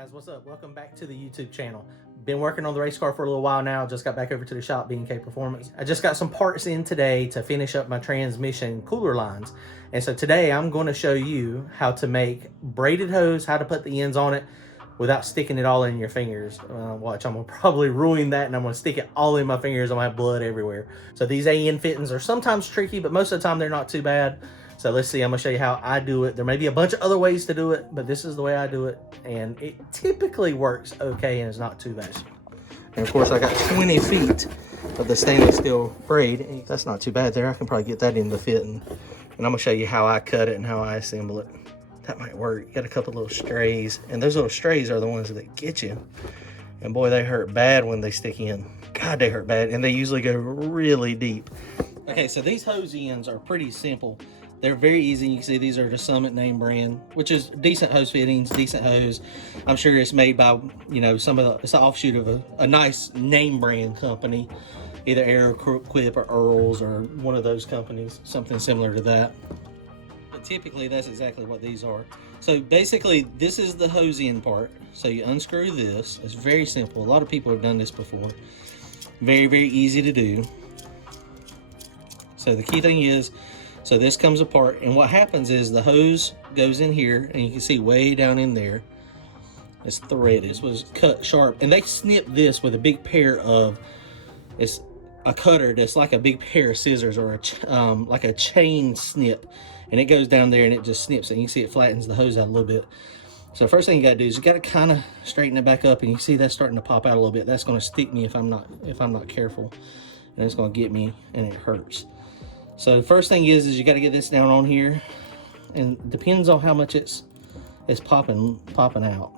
guys, what's up? Welcome back to the YouTube channel. Been working on the race car for a little while now. Just got back over to the shop, B&K Performance. I just got some parts in today to finish up my transmission cooler lines. And so today I'm going to show you how to make braided hose, how to put the ends on it without sticking it all in your fingers. Watch, I'm gonna probably ruin that and I'm gonna stick it all in my fingers. I'm gonna have blood everywhere. So these AN fittings are sometimes tricky, but most of the time they're not too bad. So let's see, I'm gonna show you how I do it. There may be a bunch of other ways to do it, but this is the way I do it. And it typically works okay and it's not too bad. And of course I got 20 feet of the stainless steel braid. That's not too bad there. I can probably get that in the fitting. And I'm gonna show you how I cut it and how I assemble it. That might work. You got a couple little strays, and those little strays are the ones that get you. And boy, they hurt bad when they stick in. God, they hurt bad, and they usually go really deep. Okay, so these hose ends are pretty simple. They're very easy. You can see these are the Summit name brand, which is decent hose fittings, decent hose. I'm sure it's made by, you know, it's an offshoot of a nice name brand company, either Aeroquip or Earls or one of those companies, something similar to that. But typically that's exactly what these are. So basically this is the hose end part. So you unscrew this. It's very simple. A lot of people have done this before. Very, very easy to do. So the key thing is, so this comes apart, and what happens is the hose goes in here, and you can see way down in there, it's threaded. This was cut sharp, and they snipped this with a big pair of, it's a cutter that's like a big pair of scissors, or like a chain snip, and it goes down there and it just snips it. And you can see it flattens the hose out a little bit. So first thing you got to do is you got to kind of straighten it back up, and you see that's starting to pop out a little bit. That's going to stick me if I'm not careful, and it's going to get me, and it hurts. So the first thing is you got to get this down on here, and it depends on how much it's popping out.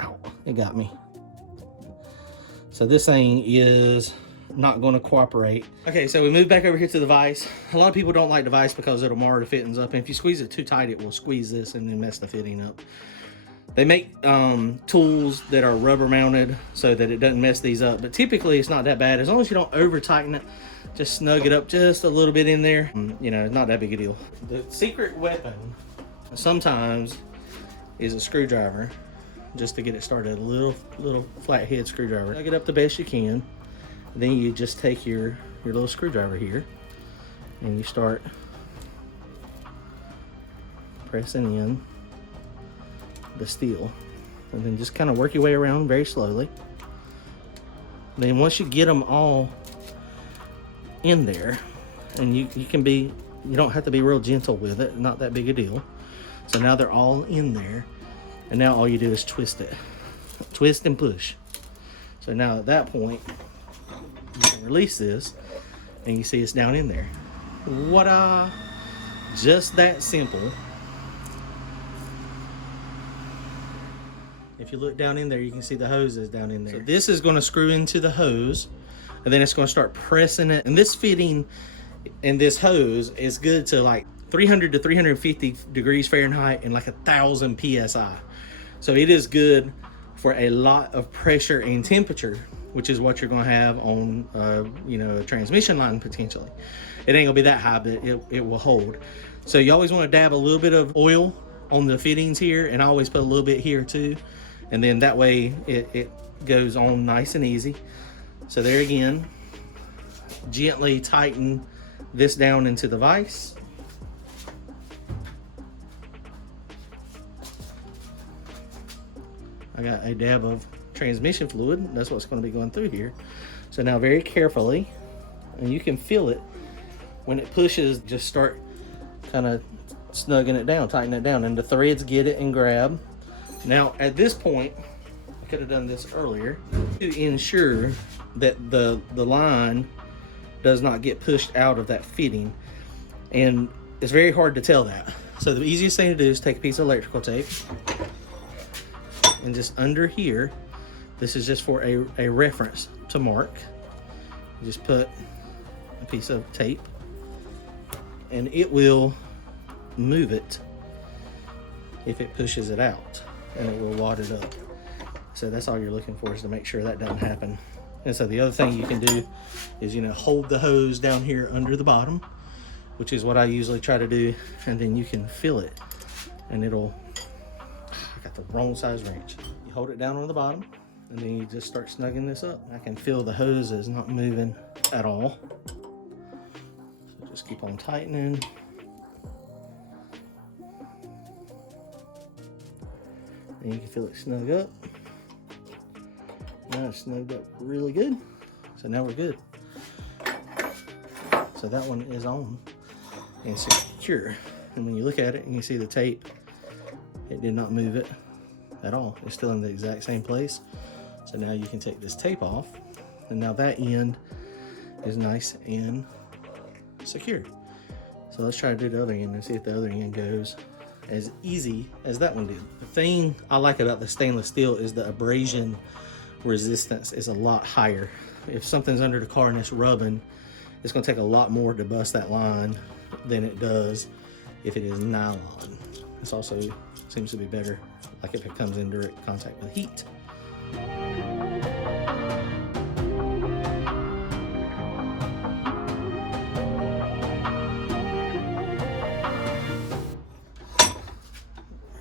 Ow, it got me. So this thing is not going to cooperate. Okay, so we move back over here to the vise. A lot of people don't like the vise because it'll mar the fittings up, and if you squeeze it too tight, it will squeeze this and then mess the fitting up. They make tools that are rubber mounted so that it doesn't mess these up, but typically it's not that bad as long as you don't over tighten it. Just snug it up just a little bit in there. You know, not that big a deal. The secret weapon sometimes is a screwdriver, just to get it started. A little flathead screwdriver. Snug it up the best you can. Then you just take your little screwdriver here and you start pressing in the steel, and then just kind of work your way around very slowly. Then once you get them all in there, and you don't have to be real gentle with it, not that big a deal. So now they're all in there, and now all you do is twist it, twist and push. So now at that point you can release this, and you see it's down in there. What just that simple. If you look down in there, you can see the hose is down in there. So this is going to screw into the hose, and then it's going to start pressing it. And this fitting in this hose is good to like 300 to 350 degrees Fahrenheit and like 1,000 PSI. So it is good for a lot of pressure and temperature, which is what you're going to have on, you know, a transmission line potentially. It ain't gonna be that high, but it will hold. So you always want to dab a little bit of oil on the fittings here, and I always put a little bit here too. And then that way it goes on nice and easy. So there again, gently tighten this down into the vise. I got a dab of transmission fluid. That's what's going to be going through here. So now very carefully, and you can feel it when it pushes, just start kind of snugging it down, tighten it down, and the threads get it and grab. Now at this point, I could have done this earlier to ensure that the line does not get pushed out of that fitting, and it's very hard to tell that. So the easiest thing to do is take a piece of electrical tape, and just under here, this is just for a reference to mark, just put a piece of tape, and it will move it if it pushes it out, and it will wad it up. So that's all you're looking for, is to make sure that doesn't happen. And so the other thing you can do is, you know, hold the hose down here under the bottom, which is what I usually try to do, and then you can feel it, and it'll, I got the wrong size wrench. You hold it down on the bottom, and then you just start snugging this up. I can feel the hose is not moving at all. So just keep on tightening. And you can feel it snug up. Now it's snugged up really good. So now we're good. So that one is on and secure. And when you look at it and you see the tape, it did not move it at all. It's still in the exact same place. So now you can take this tape off, and now that end is nice and secure. So let's try to do the other end and see if the other end goes as easy as that one did. The thing I like about the stainless steel is the abrasion resistance is a lot higher. If something's under the car and it's rubbing, it's going to take a lot more to bust that line than it does if it is nylon. This also seems to be better, like if it comes in direct contact with heat.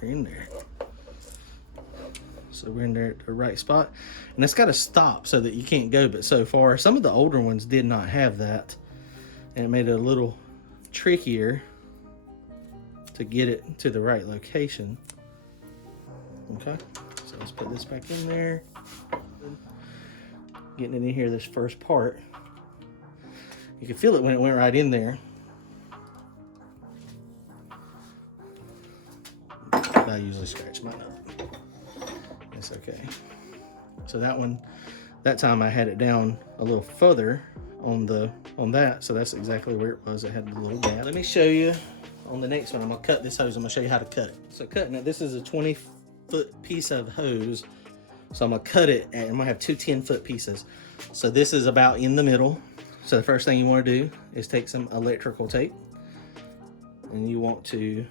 We're in there. So we're in there at the right spot, and it's got to stop so that you can't go but so far. Some of the older ones did not have that, and it made it a little trickier to get it to the right location. Okay, so let's put this back in there. Getting it in here, this first part. You can feel it when it went right in there. I usually scratch mine up. It's okay. So that one, that time I had it down a little further on that, so that's exactly where it was. It had a little gap. Let me show you on the next one. I'm gonna cut this hose. I'm gonna show you how to cut it. So cutting it, this is a 20-foot piece of hose. So I'm gonna cut it, and I'm gonna have two 10-foot pieces. So this is about in the middle. So the first thing you wanna do is take some electrical tape, and you want to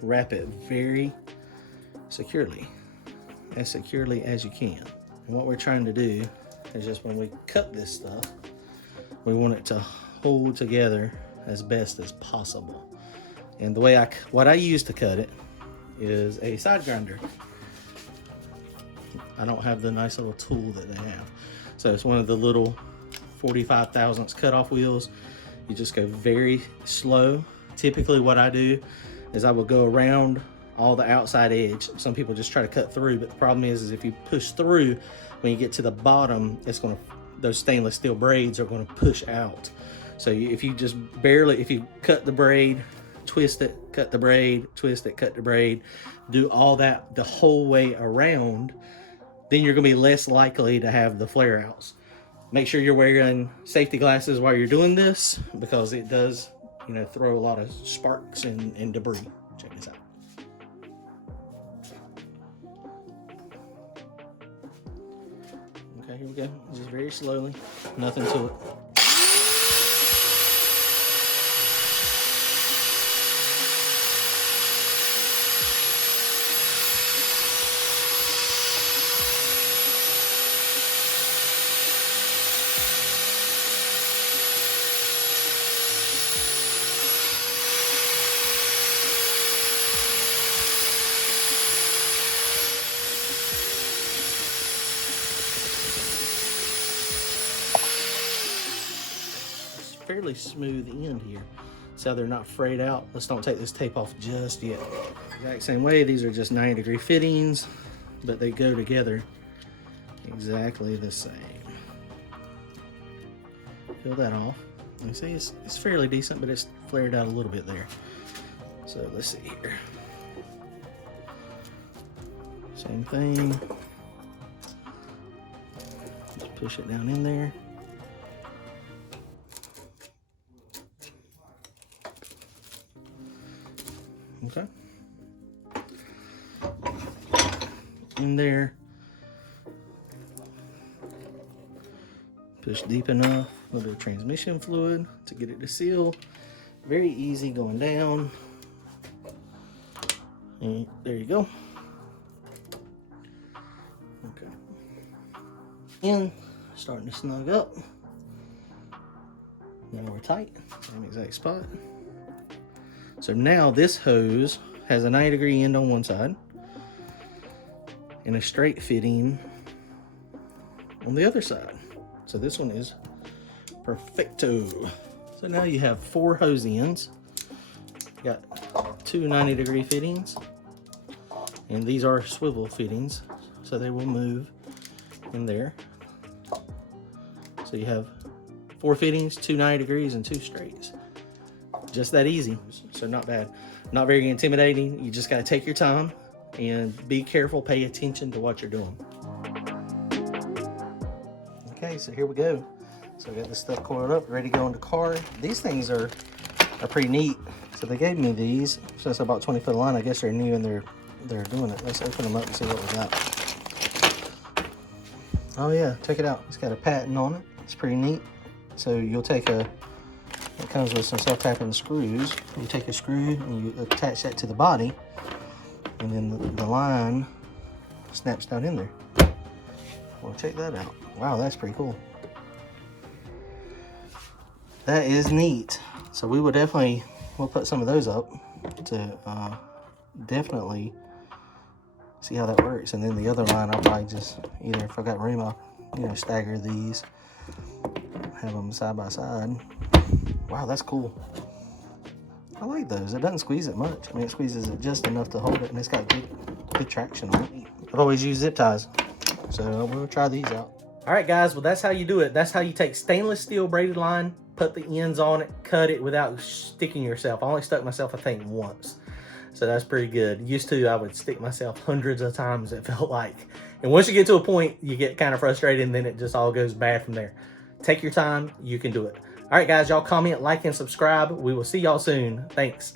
wrap it very securely, as securely as you can. And what we're trying to do is just when we cut this stuff, we want it to hold together as best as possible. And the way what I use to cut it is a side grinder. I don't have the nice little tool that they have. So it's one of the little 45 thousandths cutoff wheels. You just go very slow. Typically what I do is I will go around all the outside edge. Some people just try to cut through, but the problem is if you push through, when you get to the bottom, those stainless steel braids are gonna push out. So if you just barely, if you cut the braid, twist it, cut the braid, twist it, cut the braid, do all that the whole way around, then you're gonna be less likely to have the flare outs. Make sure you're wearing safety glasses while you're doing this, because it does, throw a lot of sparks and debris. Check this out. Okay, here we go. Just very slowly, nothing to it. Fairly smooth end here. So they're not frayed out. Let's don't take this tape off just yet. Exact same way, these are just 90-degree fittings, but they go together exactly the same. Peel that off. You see it's fairly decent, but it's flared out a little bit there. So let's see here. Same thing. Just push it down in there. Okay. In there. Push deep enough, a little bit of transmission fluid to get it to seal. Very easy going down. And there you go. Okay. And starting to snug up. Now we're tight, same exact spot. So now this hose has a 90-degree end on one side, and a straight fitting on the other side. So this one is perfecto. So now you have 4 hose ends. You got 2 90-degree fittings, and these are swivel fittings, so they will move in there. So you have 4 fittings, 2 90 degrees, and 2 straights. Just that easy. So not bad. Not very intimidating. You just got to take your time and be careful, pay attention to what you're doing. Okay, so here we go. So I got this stuff coiled up, ready to go in the car. These things are pretty neat. So they gave me these since I bought 20 foot of line. I guess they're new and they're doing it. Let's open them up and see what we got. Oh yeah, check it out. It's got a patent on it. It's pretty neat. So you'll take it comes with some self-tapping screws. You take a screw and you attach that to the body, and then the line snaps down in there. Well, check that out. Wow, that's pretty cool. That is neat. So we'll put some of those up to definitely see how that works. And then the other line, I'll probably just either, if I got room, I'll stagger these, have them side by side. Wow, that's cool. I like those. It doesn't squeeze it much. I mean, it squeezes it just enough to hold it, and it's got good traction on it. I've always used zip ties, so we'll try these out. All right, guys, well, that's how you do it. That's how you take stainless steel braided line, put the ends on it, cut it without sticking yourself. I only stuck myself, I think, once. So that's pretty good. Used to, I would stick myself hundreds of times, it felt like. And once you get to a point, you get kind of frustrated, and then it just all goes bad from there. Take your time. You can do it. All right, guys, y'all comment, like, and subscribe. We will see y'all soon. Thanks.